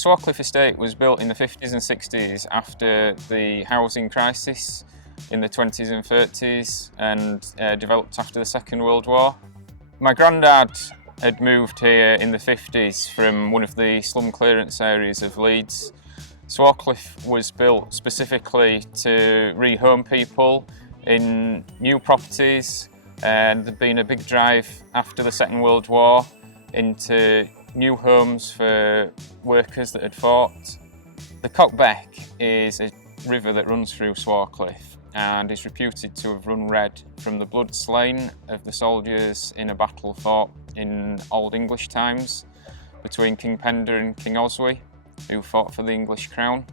Swarcliffe estate was built in the 50s and 60s after the housing crisis in the 20s and 30s and developed after the Second World War. My granddad had moved here in the 50s from one of the slum clearance areas of Leeds. Swarcliffe was built specifically to rehome people in new properties, and there'd been a big drive after the Second World War into new homes for workers that had fought. The Cockbeck is a river that runs through Swarcliffe and is reputed to have run red from the blood slain of the soldiers in a battle fought in Old English times between King Penda and King Oswy, who fought for the English crown.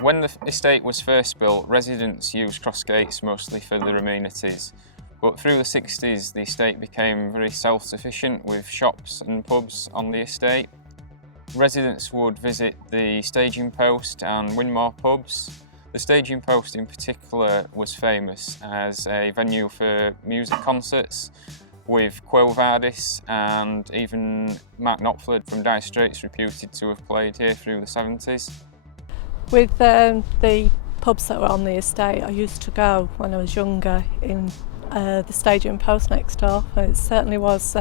When the estate was first built, residents used cross gates mostly for their amenities, but through the 60s the estate became very self-sufficient with shops and pubs on the estate. Residents would visit the Staging Post and Winmore pubs. The Staging Post in particular was famous as a venue for music concerts, with Quo Vadis and even Mark Knopfler from Dire Straits reputed to have played here through the 70s. With the pubs that were on the estate, I used to go when I was younger in the Staging Post next door. It certainly was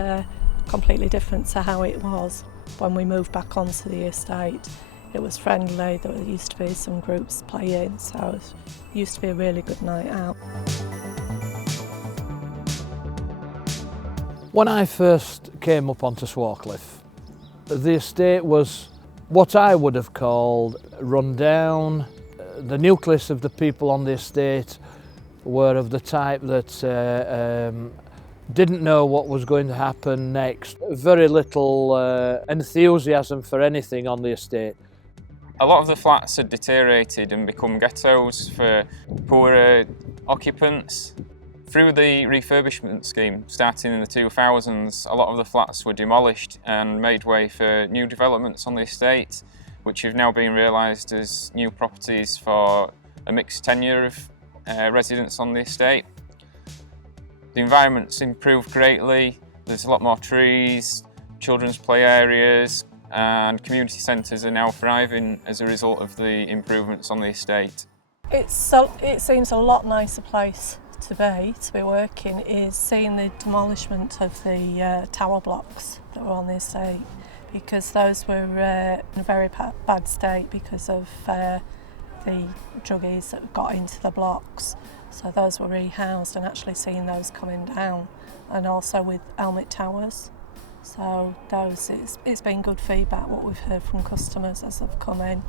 completely different to how it was when we moved back onto the estate. It was friendly, there used to be some groups playing, so it used to be a really good night out. When I first came up onto Swarcliffe, the estate was what I would have called run down. The nucleus of the people on the estate were of the type that didn't know what was going to happen next. Very little enthusiasm for anything on the estate. A lot of the flats had deteriorated and become ghettos for poorer occupants. Through the refurbishment scheme starting in the 2000s, a lot of the flats were demolished and made way for new developments on the estate, which have now been realised as new properties for a mixed tenure of residents on the estate. The environment's improved greatly. There's a lot more trees, children's play areas, and community centres are now thriving as a result of the improvements on the estate. It seems a lot nicer place to be working, is seeing the demolishment of the tower blocks that were on the estate, because those were in a very bad state because of the druggies that got into the blocks. So those were rehoused, and actually seeing those coming down, and also with Elmet Towers. So those, it's been good feedback what we've heard from customers as they've come in.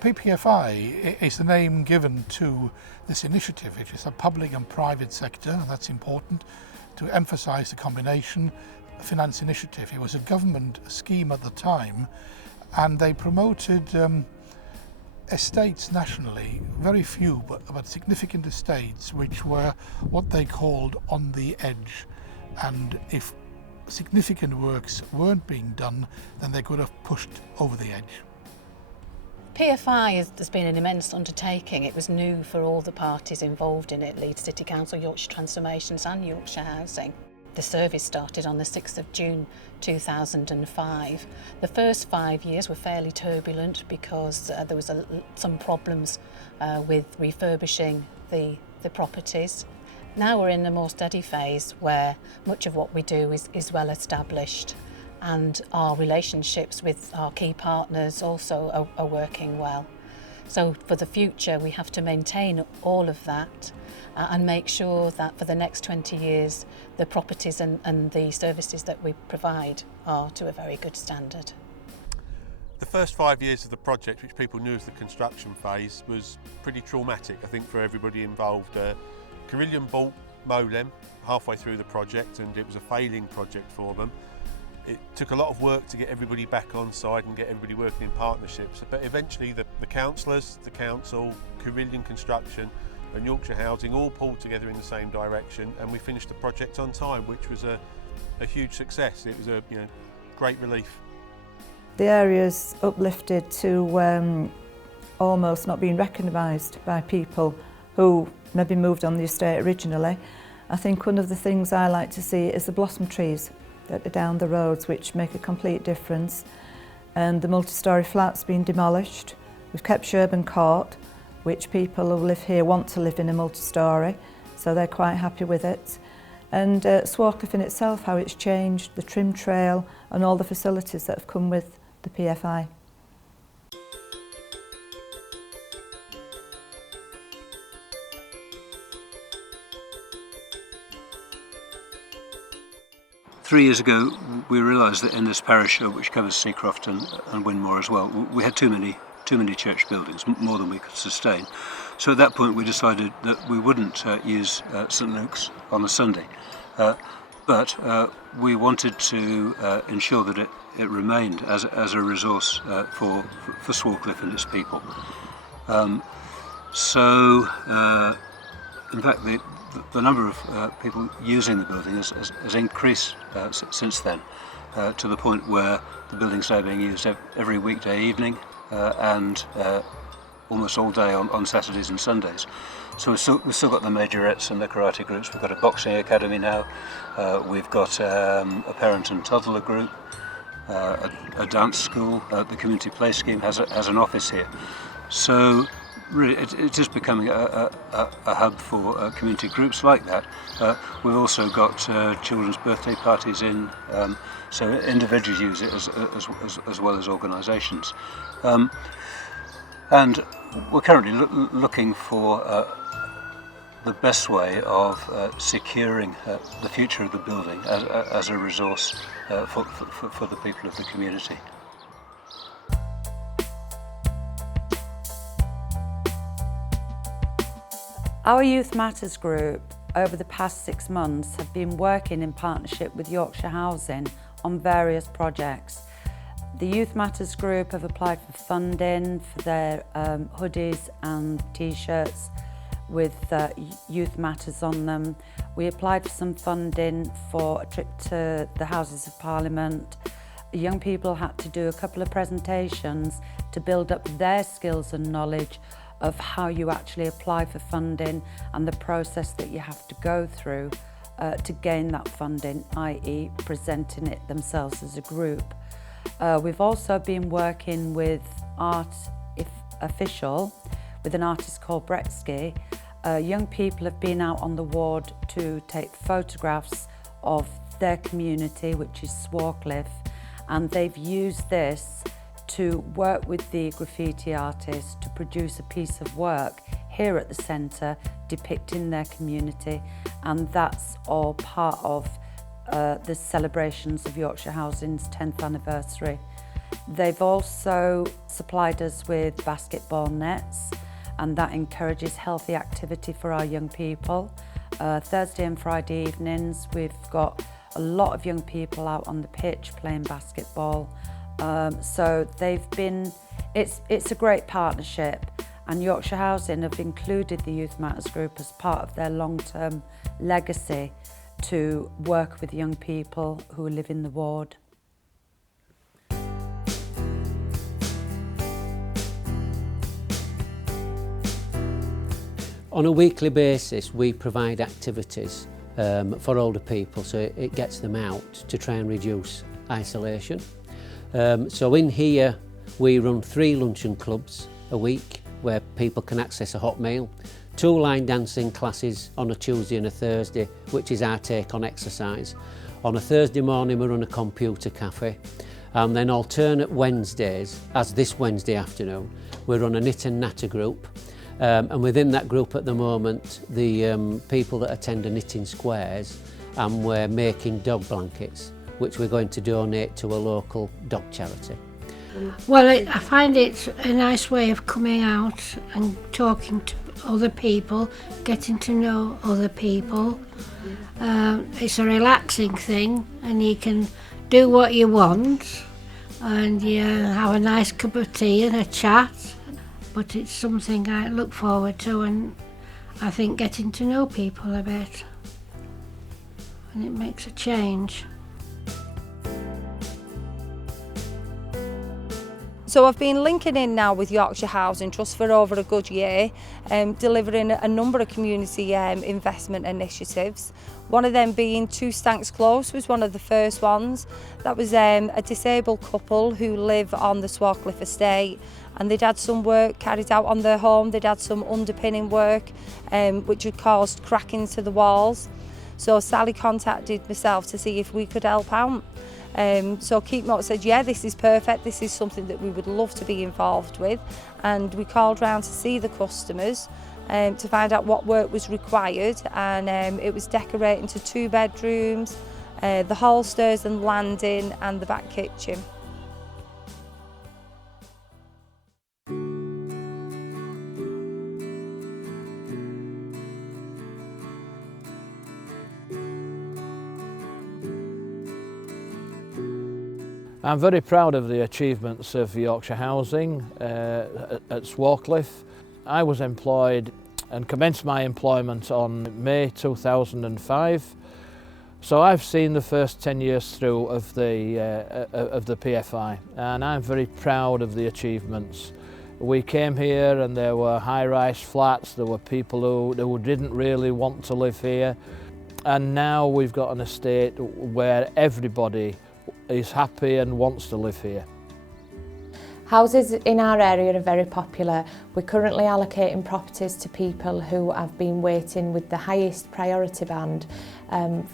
PPFI is the name given to this initiative, which is a public and private sector, and that's important to emphasise the combination finance initiative. It was a government scheme at the time, and they promoted estates nationally, very few but significant estates, which were what they called on the edge, and if significant works weren't being done, then they could have pushed over the edge. PFI has been an immense undertaking. It was new for all the parties involved in it, Leeds City Council, Yorkshire Transformations and Yorkshire Housing. The service started on the 6th of June 2005. The first 5 years were fairly turbulent because there was some problems with refurbishing the properties. Now we're in a more steady phase where much of what we do is well established, and our relationships with our key partners also are working well. So for the future we have to maintain all of that and make sure that for the next 20 years the properties and the services that we provide are to a very good standard. The first 5 years of the project, which people knew as the construction phase, was pretty traumatic, I think, for everybody involved. GILLIAN bought MARGARET halfway through the project, and it was a failing project for them. It took a lot of work to get everybody back on side and get everybody working in partnerships, but eventually the councillors, the council, GILLIAN Construction and Yorkshire Housing all pulled together in the same direction, and we finished the project on time, which was a huge success. It was a great relief. The area's uplifted to almost not being recognised by people who maybe moved on the estate originally. I think one of the things I like to see is the blossom trees that are down the roads, which make a complete difference. and the multi-storey flat's been demolished. We've kept Sherburn Court, which people who live here want to live in a multi-storey, so they're quite happy with it. And Swarcliffe in itself, how it's changed, the trim trail and all the facilities that have come with the PFI. Three years ago, we realised that in this parish, which covers Seacroft and Winmore as well, we had too many church buildings, more than we could sustain. So at that point, we decided that we wouldn't use St Luke's on a Sunday, but we wanted to ensure that it remained as a resource for Swarcliffe and its people. In fact, the number of people using the building has increased since then, to the point where the building's now being used every weekday evening and almost all day on Saturdays and Sundays. So we've still got the majorettes and the karate groups. We've got a boxing academy now. We've got a parent and toddler group, a dance school. The community play scheme has an office here. So really, it is becoming a hub for community groups like that. We've also got children's birthday parties in, so individuals use it as well as organisations. And we're currently looking for the best way of securing the future of the building as a resource for the people of the community. Our Youth Matters group over the past 6 months have been working in partnership with Yorkshire Housing on various projects. The Youth Matters group have applied for funding for their hoodies and t-shirts with Youth Matters on them. We applied for some funding for a trip to the Houses of Parliament. Young people had to do a couple of presentations to build up their skills and knowledge of how you actually apply for funding and the process that you have to go through to gain that funding, i.e. presenting it themselves as a group. We've also been working with Art Official, with an artist called Bretsky. Young people have been out on the ward to take photographs of their community, which is Swarcliffe, and they've used this to work with the graffiti artists to produce a piece of work here at the centre depicting their community, and that's all part of the celebrations of Yorkshire Housing's 10th anniversary. They've also supplied us with basketball nets, and that encourages healthy activity for our young people. Thursday and Friday evenings we've got a lot of young people out on the pitch playing basketball. So it's a great partnership, and Yorkshire Housing have included the Youth Matters group as part of their long-term legacy to work with young people who live in the ward. On a weekly basis, we provide activities for older people, so it gets them out to try and reduce isolation. So in here we run 3 luncheon clubs a week where people can access a hot meal, 2 line dancing classes on a Tuesday and a Thursday, which is our take on exercise. On a Thursday morning we run a computer cafe, and then alternate Wednesdays, as this Wednesday afternoon, we run a knit and natter group. And within that group at the moment, the people that attend are knitting squares, and we're making dog blankets, which we're going to donate to a local dog charity. Well, I find it a nice way of coming out and talking to other people, getting to know other people. It's a relaxing thing, and you can do what you want, and you have a nice cup of tea and a chat. But it's something I look forward to, and I think getting to know people a bit, and it makes a change. So I've been linking in now with Yorkshire Housing Trust for over a good year, delivering a number of community investment initiatives. One of them being Two Stanks Close was one of the first ones. That was a disabled couple who live on the Swarcliffe estate, and they'd had some work carried out on their home. They'd had some underpinning work which had caused cracking to the walls. So Sally contacted myself to see if we could help out. So Keepmoat said, yeah, this is perfect, this is something that we would love to be involved with, and we called round to see the customers to find out what work was required, and it was decorating to 2 bedrooms, the hall stairs and landing and the back kitchen. I'm very proud of the achievements of Yorkshire Housing at Swarcliffe. I was employed and commenced my employment on May 2005. So I've seen the first 10 years through of the PFI, and I'm very proud of the achievements. We came here and there were high-rise flats, there were people who didn't really want to live here, and now we've got an estate where everybody is happy and wants to live here. Houses in our area are very popular. We're currently allocating properties to people who have been waiting with the highest priority band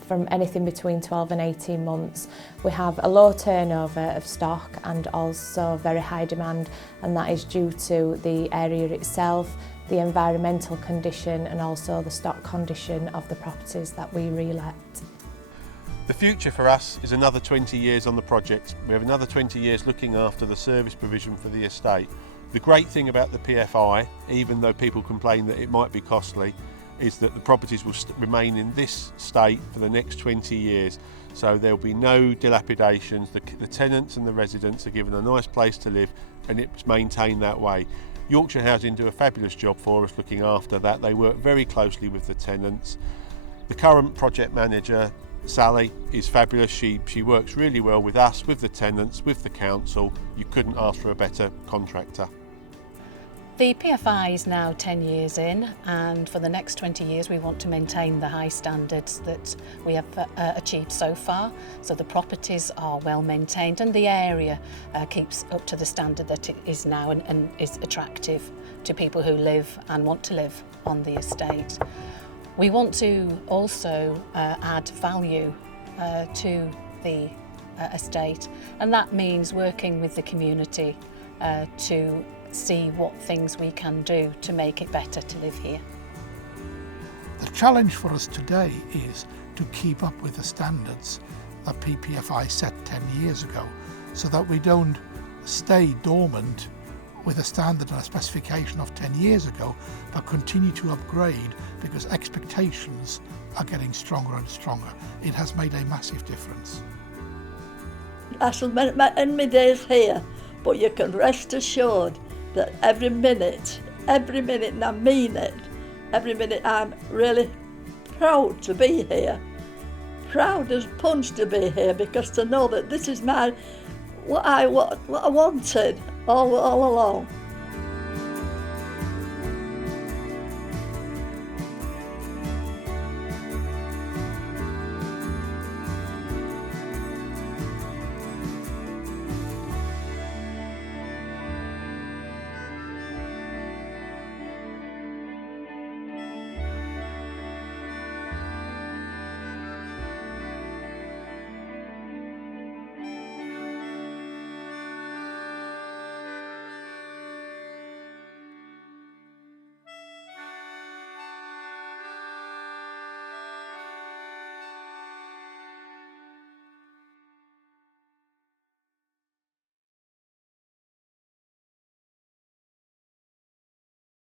from anything between 12 and 18 months. We have a low turnover of stock and also very high demand, and that is due to the area itself, the environmental condition and also the stock condition of the properties that we re-let. The future for us is another 20 years on the project. We have another 20 years looking after the service provision for the estate. The great thing about the PFI, even though people complain that it might be costly, is that the properties will remain in this state for the next 20 years. So there'll be no dilapidations. The tenants and the residents are given a nice place to live, and it's maintained that way. Yorkshire Housing do a fabulous job for us looking after that. They work very closely with the tenants. The current project manager, Sally, is fabulous. She works really well with us, with the tenants, with the council. You couldn't ask for a better contractor. The PFI is now 10 years in, and for the next 20 years we want to maintain the high standards that we have achieved so far. So the properties are well maintained and the area keeps up to the standard that it is now and is attractive to people who live and want to live on the estate. We want to also add value to the estate, and that means working with the community to see what things we can do to make it better to live here. The challenge for us today is to keep up with the standards that PPFI set 10 years ago, so that we don't stay dormant with a standard and a specification of 10 years ago, but continue to upgrade because expectations are getting stronger and stronger. It has made a massive difference. I shall end my days here, but you can rest assured that every minute, and I mean it, every minute I'm really proud to be here. Proud as punch to be here, because to know that this is what I wanted all along.